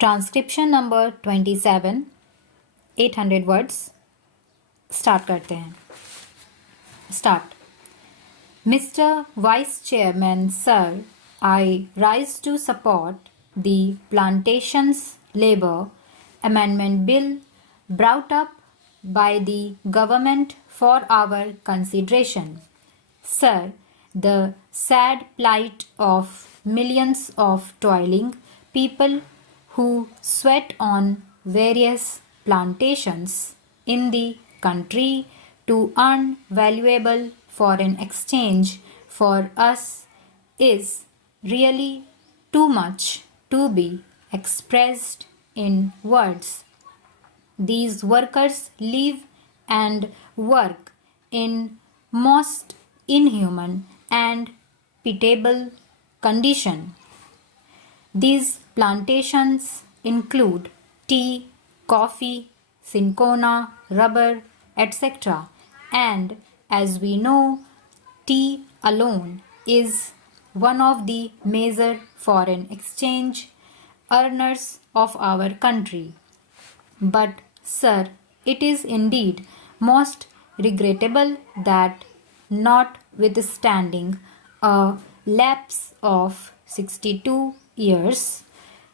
Transcription number 27 800 words start करते हैं. Start. Mr. Vice Chairman, sir, I rise to support the Plantations Labour Amendment Bill brought up by the government for our consideration. Sir, the sad plight of millions of toiling people who sweat on various plantations in the country to earn valuable foreign exchange for us is really too much to be expressed in words. These workers live and work in most inhuman and pitiable condition. These plantations include tea, coffee, cinchona, rubber, etc. And as we know, tea alone is one of the major foreign exchange earners of our country. But, sir, it is indeed most regrettable that, notwithstanding a lapse of 62 years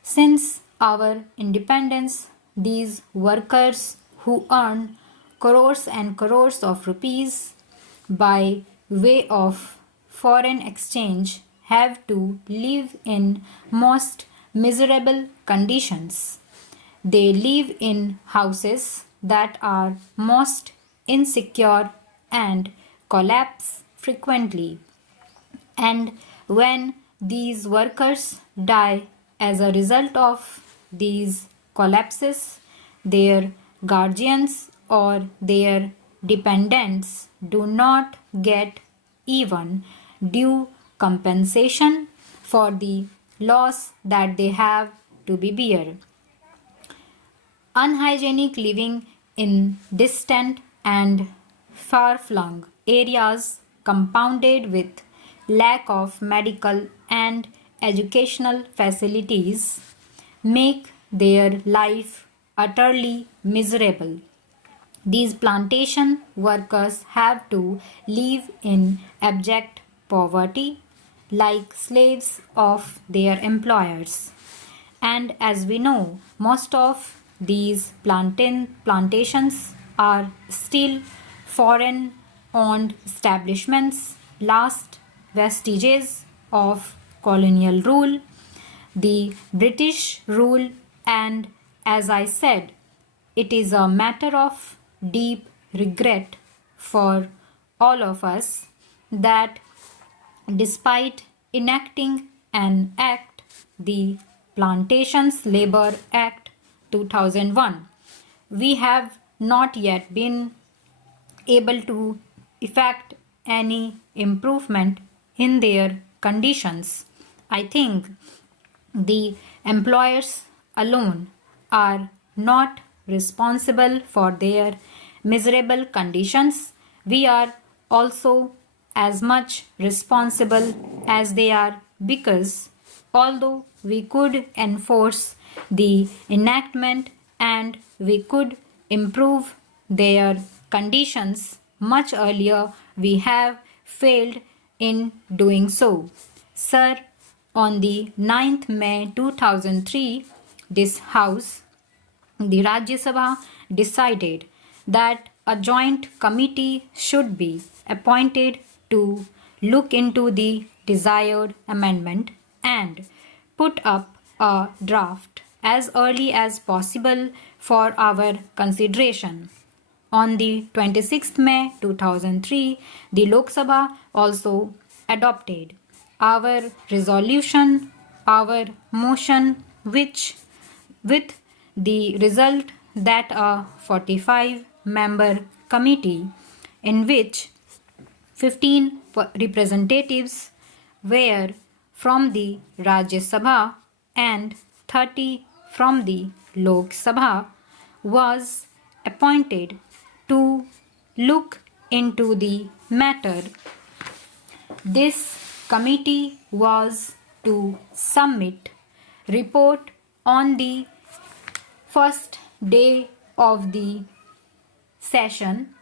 since our independence, these workers who earn crores and crores of rupees by way of foreign exchange have to live in most miserable conditions. They live in houses that are most insecure and collapse frequently. And when these workers die as a result of these collapses, their guardians or their dependents do not get even due compensation for the loss that they have to bear. Unhygienic living in distant and far-flung areas compounded with lack of medical and educational facilities make their life utterly miserable. These plantation workers have to live in abject poverty like slaves of their employers. And as we know, most of these plantations are still foreign owned establishments, last vestiges of colonial rule, the British rule, and as I said, it is a matter of deep regret for all of us that despite enacting an act, the Plantations Labour Act 2001, we have not yet been able to effect any improvement in their conditions. I think the employers alone are not responsible for their miserable conditions. We are also as much responsible as they are, because although we could enforce the enactment and we could improve their conditions much earlier, we have failed in doing so. Sir, on the 9th May 2003, this House, the Rajya Sabha, decided that a joint committee should be appointed to look into the desired amendment and put up a draft as early as possible for our consideration. On the 26th May 2003, the Lok Sabha also adopted our resolution, our motion, which with the result that a 45-member committee in which 15 representatives were from the Rajya Sabha and 30 from the Lok Sabha was appointed to look into the matter. This committee was to submit report on the first day of the session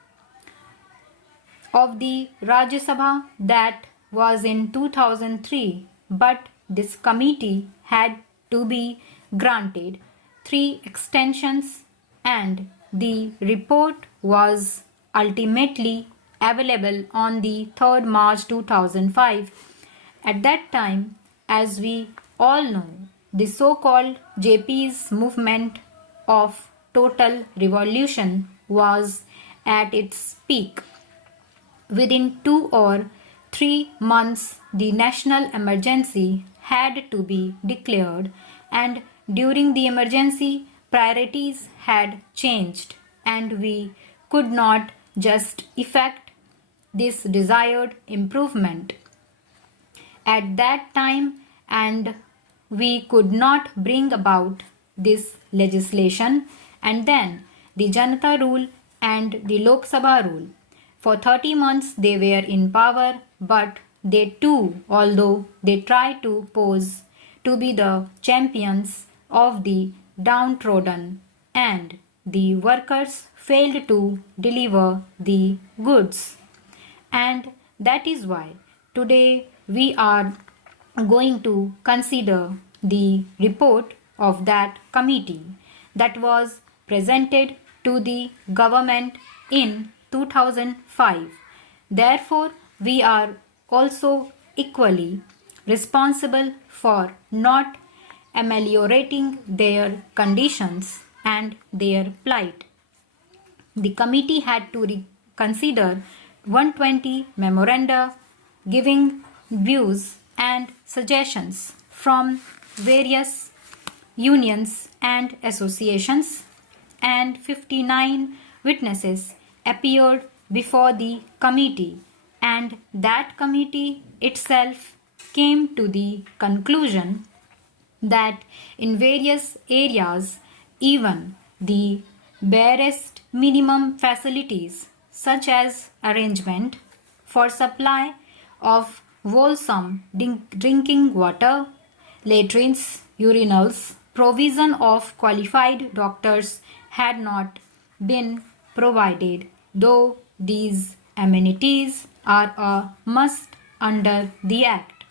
of the Rajya Sabha, that was in 2003, but this committee had to be granted 3 extensions and the report was ultimately available on the 3rd March 2005. At that time, as we all know, the so-called JP's movement of total revolution was at its peak. Within 2 or 3 months, the national emergency had to be declared, and during the emergency, priorities had changed, and we could not just effect this desired improvement at that time, and we could not bring about this legislation and then the Janata rule and the Lok Sabha rule. For 30 months they were in power, but they too, although they tried to pose to be the champions of the downtrodden, and the workers failed to deliver the goods. And that is why today we are going to consider the report of that committee that was presented to the government in 2005. Therefore, we are also equally responsible for not ameliorating their conditions and their plight. The committee had to consider 120 memoranda giving views and suggestions from various unions and associations, and 59 witnesses appeared before the committee, and that committee itself came to the conclusion that in various areas even the barest minimum facilities such as arrangement for supply of wholesome drinking water, latrines, urinals, provision of qualified doctors had not been provided, though these amenities are a must under the Act.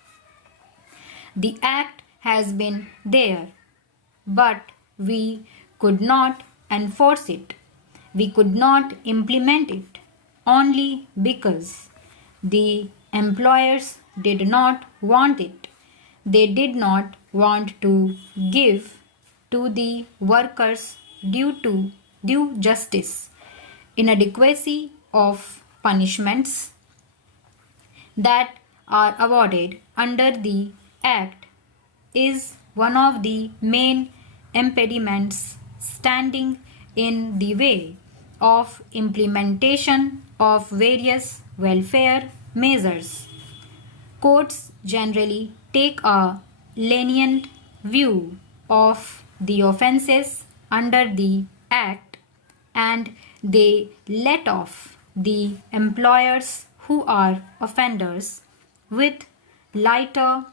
The Act has been there, but we could not enforce it. We could not implement it only because the employers did not want it. They did not want to give to the workers due justice. Inadequacy of punishments that are awarded under the Act is one of the main impediments standing in the way of implementation of various welfare measures. Courts generally take a lenient view of the offences under the Act, and they let off the employers who are offenders with lighter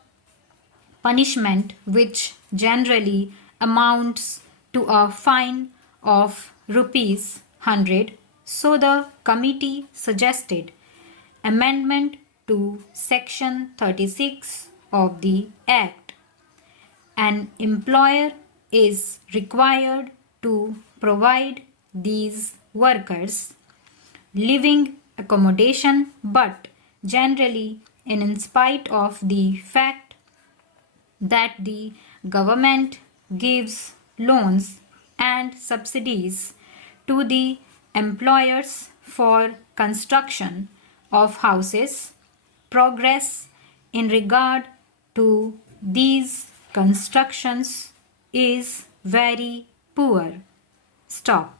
punishment, which generally amounts to a fine of rupees 100. So the committee suggested amendment to Section 36 of the Act. An employer is required to provide these workers living accommodation, but generally, in spite of the fact that the government gives loans and subsidies to the employers for construction of houses, progress in regard to these constructions is very poor. Stop.